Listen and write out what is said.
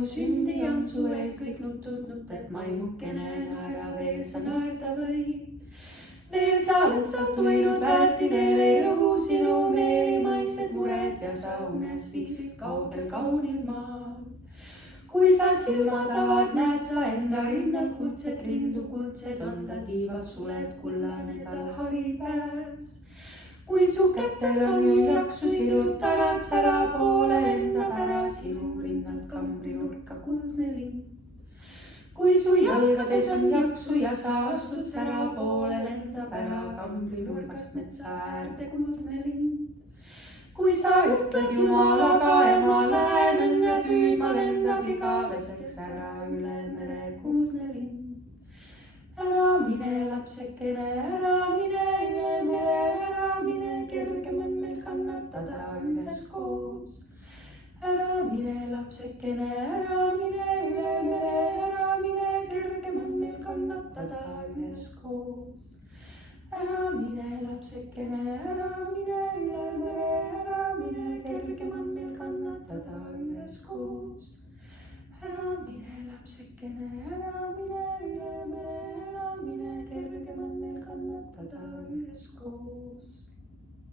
minu sündi on su eest kõik nutud nuted, maimukene naera veel sa naerda võid. Veel sa õndsalt uinud väeti, veel ei rõhu sinu meelimaised mured ja sa unes viibid kaugel kaunil maal. Kui sa silmad avad, näed sa enda rinnal kuldset lindu, kuldsed on ta tiivad, suled kullane tal haripääs. Kui su kätes on ju jaksu, sirutavad sära poole lendab ära sinu rinnalt kambrinurka kuldne lind. Kui su jalgades on jaksu ja sa astud sära poole, lendab ära kambrinurgast metsa äärde kuldne lind. Kui sa ütled Jumalaga, ema lähen õnne püüdma, lendab igaveseks ära üle mere kuldne lind. Ära mine lapsekene, ära mine üle mere, ära mine, kergem on meil kannatada üheskoos. Ära mine lapsekene, ära mine üle mere, ära mine, kergem on meil kannatada üheskoos. Ära mine lapsekene, ära mine üle mere, ära mine, kergem on meil kannatada üheskoos. Ära mine lapsekene, ära